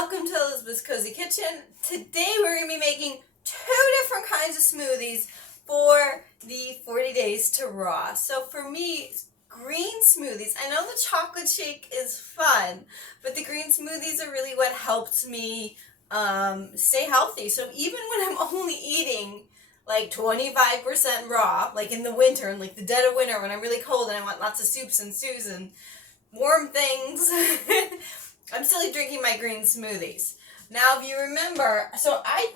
welcome to Elizabeth's Cozy Kitchen. Today we're going to be making 2 different kinds of smoothies for the 40 days to raw. So for me, green smoothies, I know the chocolate shake is fun, but the green smoothies are really what helps me stay healthy. So even when I'm only eating like 25% raw, like in the winter, in like the dead of winter when I'm really cold and I want lots of soups and stews and warm things, I'm still drinking my green smoothies. Now, if you remember, so I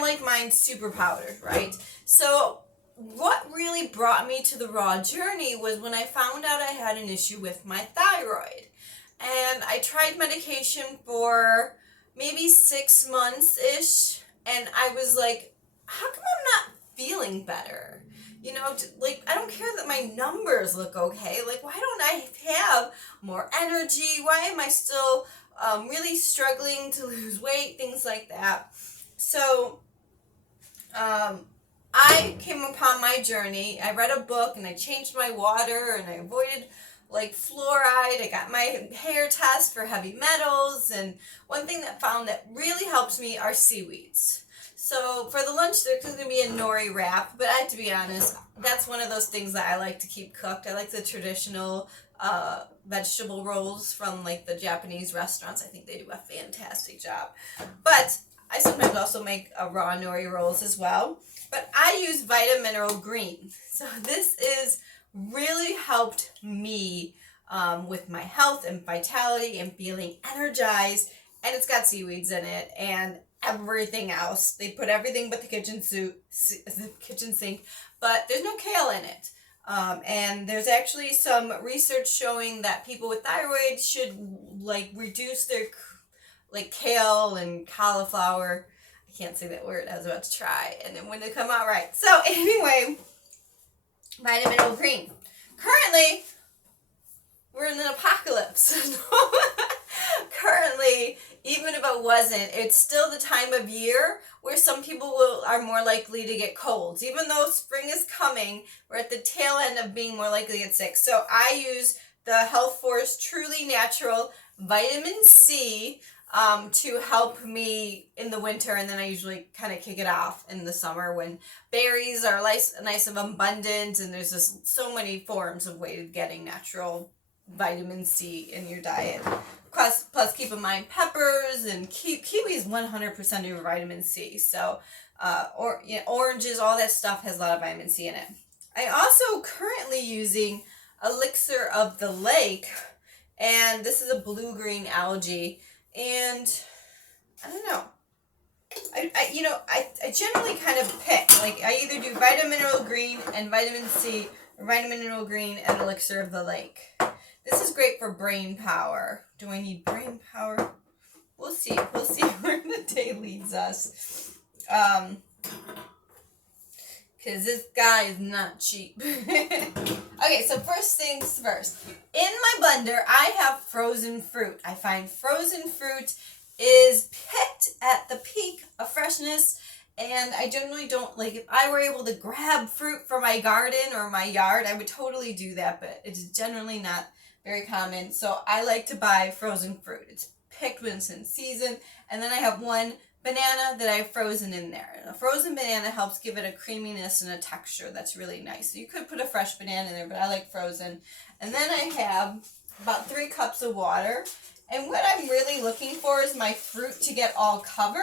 like mine super powdered, right? So what really brought me to the raw journey was when I found out I had an issue with my thyroid. And I tried medication for maybe 6 months-ish, and I was like, how come I'm not feeling better? You know, like, I don't care that my numbers look okay. Like, why don't I have more energy? Why am I still really struggling to lose weight? Things like that. So, I came upon my journey. I read a book and I changed my water and I avoided like fluoride. I got my hair test for heavy metals, and one thing that found that really helps me are seaweeds. So for the lunch, there's going to be a nori wrap, but I have to be honest, that's one of those things that I like to keep cooked. I like the traditional vegetable rolls from like the Japanese restaurants. I think they do a fantastic job. But I sometimes also make raw nori rolls as well. But I use Vitamineral Green. So this is really helped me with my health and vitality and feeling energized. And it's got seaweeds in it and everything else. They put everything but the kitchen sink, but there's no kale in it. And there's actually some research showing that people with thyroid should like reduce their like kale and cauliflower. I can't say that word. I was about to try, and it wouldn't come out right. So anyway, Vitamineral Green. Currently, we're in an apocalypse. Currently, even if it wasn't, it's still the time of year where some people are more likely to get colds. Even though spring is coming, we're at the tail end of being more likely to get sick. So I use the Health Force Truly Natural Vitamin C to help me in the winter, and then I usually kind of kick it off in the summer when berries are nice and abundant, and there's just so many forms of way of getting natural vitamin C in your diet. Plus keep in mind peppers and kiwi is 100% of your vitamin C. So, oranges, all that stuff has a lot of vitamin C in it. I also currently using Elixir of the Lake, and this is a blue-green algae. And I don't know. I generally kind of pick. Like, I either do Vitamineral Green and Vitamin C, or Vitamineral Green and Elixir of the Lake. This is great for brain power. Do I need brain power? We'll see. We'll see where the day leads us. Because this guy is not cheap. Okay, so first things first. In my blender, I have frozen fruit. I find frozen fruit is picked at the peak of freshness, and I generally don't, like, if I were able to grab fruit from my garden or my yard, I would totally do that, but it's generally not very common. So I like to buy frozen fruit. It's picked when it's in season, and then I have one banana that I've frozen in there. And a frozen banana helps give it a creaminess and a texture that's really nice. So you could put a fresh banana in there, but I like frozen. And then I have about 3 cups of water. And what I'm really looking for is my fruit to get all covered,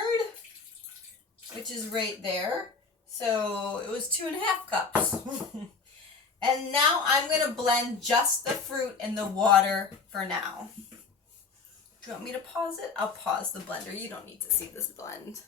which is right there. So it was 2.5 cups. And now I'm going to blend just the fruit and the water for now. Do you want me to pause it? I'll pause the blender. You don't need to see this blend.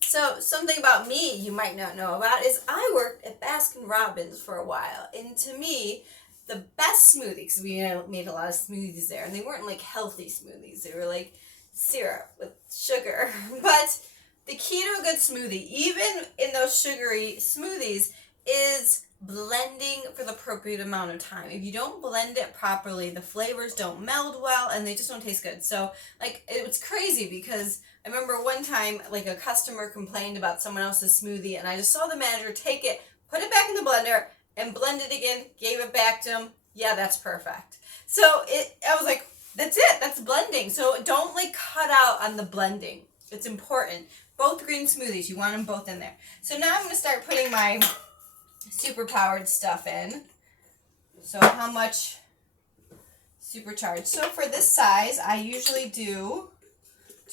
So something about me you might not know about is I worked at Baskin-Robbins for a while. And to me, the best smoothies, because we made a lot of smoothies there, and they weren't like healthy smoothies. They were like syrup with sugar. But the key to a good smoothie, even in those sugary smoothies, is blending for the appropriate amount of time. If you don't blend it properly, the flavors don't meld well and they just don't taste good. So like, it was crazy because I remember one time like a customer complained about someone else's smoothie, and I just saw the manager take it, put it back in the blender and blend it again, gave it back to him, Yeah, that's perfect. So I was like, that's it. That's blending. So don't like cut out on the blending. It's important. Both green smoothies, you want them both in there. So now I'm going to start putting my superpowered stuff in. So how much supercharged? So for this size, I usually do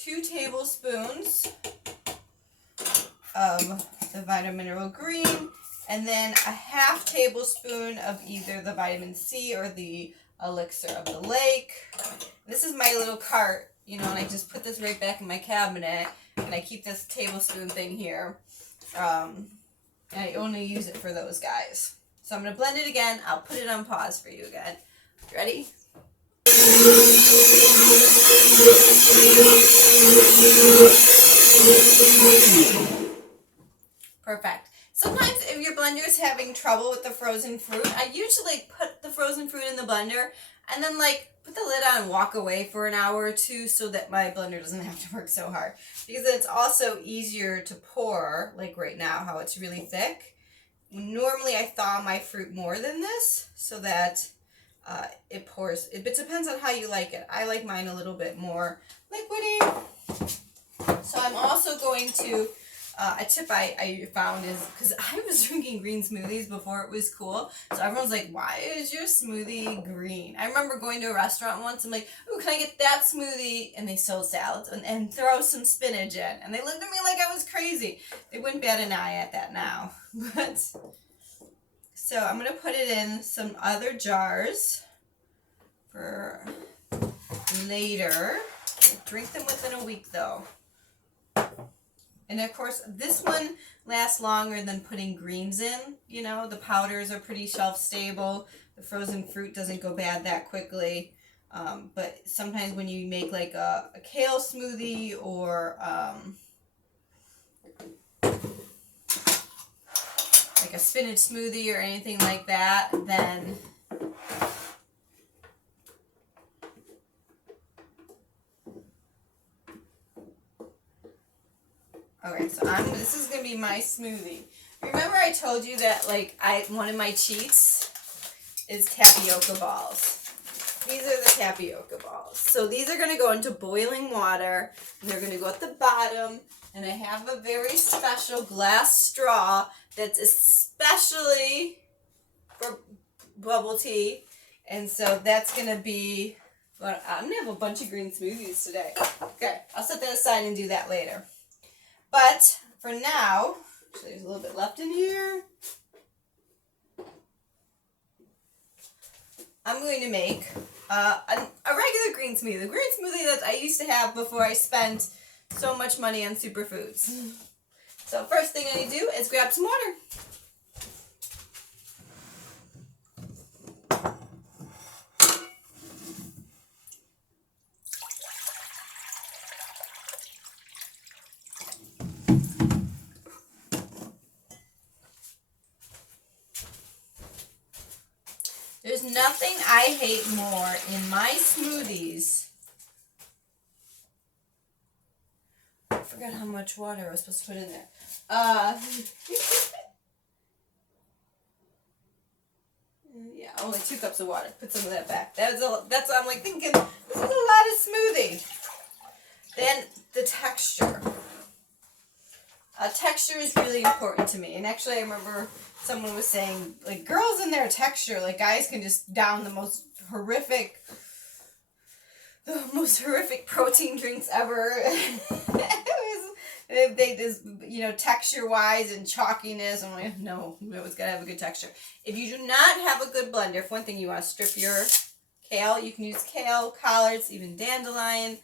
2 tablespoons of the vitamin mineral green, and then a half tablespoon of either the vitamin C or the elixir of the lake. This is my little cart, you know, and I just put this right back in my cabinet, and I keep this tablespoon thing here. And I only use it for those guys. So I'm going to blend it again. I'll put it on pause for you again. Ready? Perfect. Sometimes if your blender is having trouble with the frozen fruit, I usually put the frozen fruit in the blender and then like put the lid on and walk away for an hour or two so that my blender doesn't have to work so hard. Because it's also easier to pour, like right now, how it's really thick. Normally I thaw my fruit more than this so that it pours. It depends on how you like it. I like mine a little bit more liquidy. So I'm also going to, a tip I found is, because I was drinking green smoothies before it was cool, so everyone's like, why is your smoothie green? I remember going to a restaurant once, I'm like, ooh, can I get that smoothie? And they sold salads and throw some spinach in. And they looked at me like I was crazy. They wouldn't bat an eye at that now. But so I'm going to put it in some other jars for later. Drink them within a week though. And of course, this one lasts longer than putting greens in. You know, the powders are pretty shelf stable. The frozen fruit doesn't go bad that quickly. But sometimes when you make like a kale smoothie or like a spinach smoothie or anything like that, then okay, so this is gonna be my smoothie. Remember I told you that like one of my cheats is tapioca balls. These are the tapioca balls. So these are gonna go into boiling water and they're gonna go at the bottom, and I have a very special glass straw that's especially for bubble tea. And so that's gonna be, well, I'm gonna have a bunch of green smoothies today. Okay, I'll set that aside and do that later. But for now, actually there's a little bit left in here. I'm going to make a regular green smoothie. The green smoothie that I used to have before I spent so much money on superfoods. So first thing I need to do is grab some water. There's nothing I hate more in my smoothies. I forgot how much water I was supposed to put in there. Yeah, only 2 cups of water. Put some of that back. That's I'm like thinking, this is a lot of smoothie. Then the texture. Texture is really important to me. And actually I remember someone was saying, like, girls and their texture, like guys can just down the most horrific protein drinks ever. They just, you know, texture wise and chalkiness. I'm like, no, it's gotta have a good texture. If you do not have a good blender, for one thing, you want to strip your kale. You can use kale, collards, even dandelion.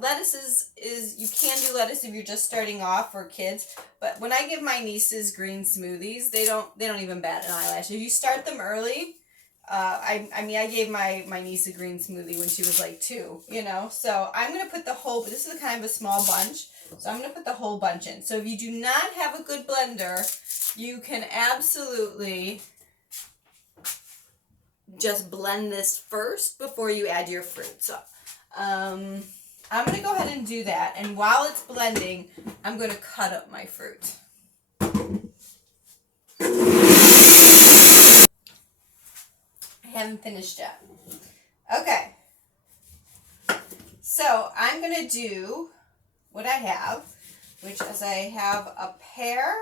Lettuce you can do lettuce if you're just starting off for kids, but when I give my nieces green smoothies, they don't even bat an eyelash. If you start them early, I gave my niece a green smoothie when she was like 2, you know, so I'm going to put this is kind of a small bunch, so I'm going to put the whole bunch in. So if you do not have a good blender, you can absolutely just blend this first before you add your fruit. So, I'm going to go ahead and do that, and while it's blending, I'm going to cut up my fruit. I haven't finished yet. Okay. So I'm going to do what I have, which is I have a pear,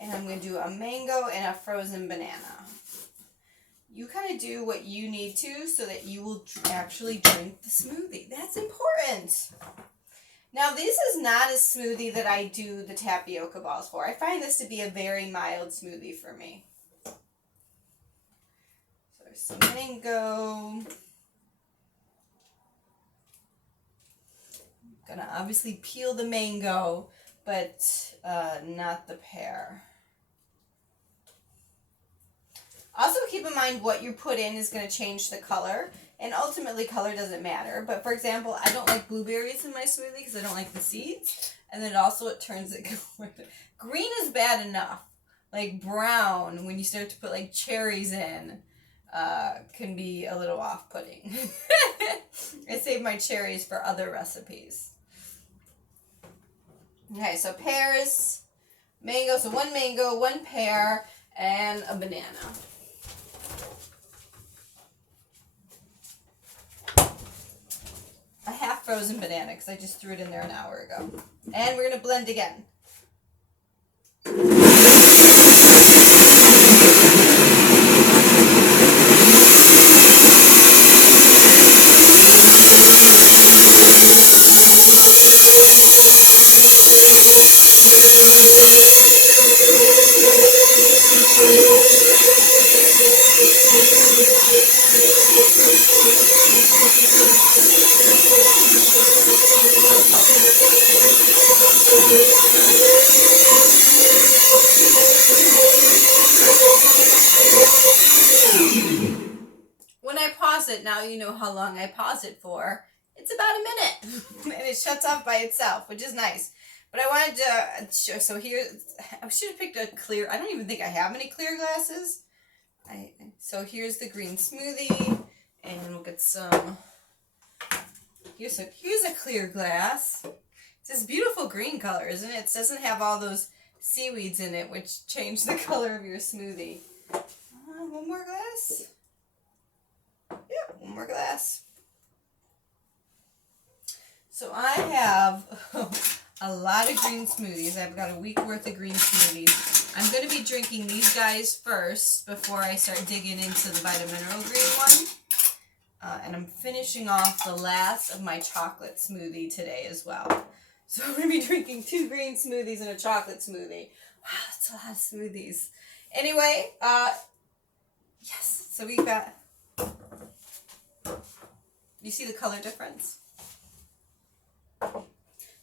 and I'm going to do a mango and a frozen banana. You kind of do what you need to so that you will actually drink the smoothie. That's important. Now, this is not a smoothie that I do the tapioca balls for. I find this to be a very mild smoothie for me. So there's some mango. I'm gonna obviously peel the mango, but not the pear. Also keep in mind what you put in is going to change the color, and ultimately color doesn't matter. But for example, I don't like blueberries in my smoothie because I don't like the seeds, and then also it turns it green is bad enough. Like brown, when you start to put like cherries in, can be a little off-putting. I save my cherries for other recipes. Okay, so pears, mango, so one mango, one pear, and a banana. A half frozen banana because I just threw it in there an hour ago. And we're going to blend again. When I pause it, now you know how long I pause it for. It's about a minute. And it shuts off by itself, which is nice. But I wanted to show, so here, I should have picked a clear, I don't even think I have any clear glasses. So here's the green smoothie, and we'll get some, here's a clear glass. It's this beautiful green color, isn't it? It doesn't have all those seaweeds in it, which change the color of your smoothie. One more glass? Yeah, one more glass. So I have a lot of green smoothies. I've got a week worth of green smoothies. I'm going to be drinking these guys first before I start digging into the Vitamineral green one. And I'm finishing off the last of my chocolate smoothie today as well. So I'm going to be drinking 2 green smoothies and a chocolate smoothie. Wow, that's a lot of smoothies. Anyway, yes, so we got, you see the color difference?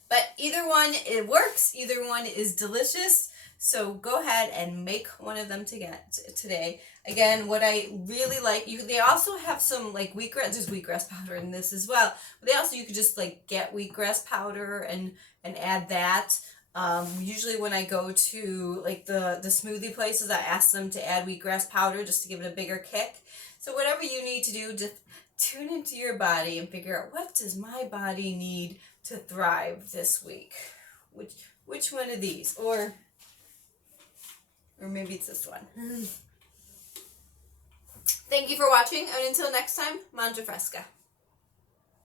But either one, it works. Either one is delicious. So go ahead and make one of them today. Again, what I really like, they also have some like wheatgrass, there's wheatgrass powder in this as well. But they also, you could just like get wheatgrass powder and add that. Usually when I go to like the smoothie places, I ask them to add wheatgrass powder just to give it a bigger kick. So whatever you need to do, just tune into your body and figure out, what does my body need to thrive this week? Which one of these? Or maybe it's this one. Thank you for watching, and until next time, mangia fresca.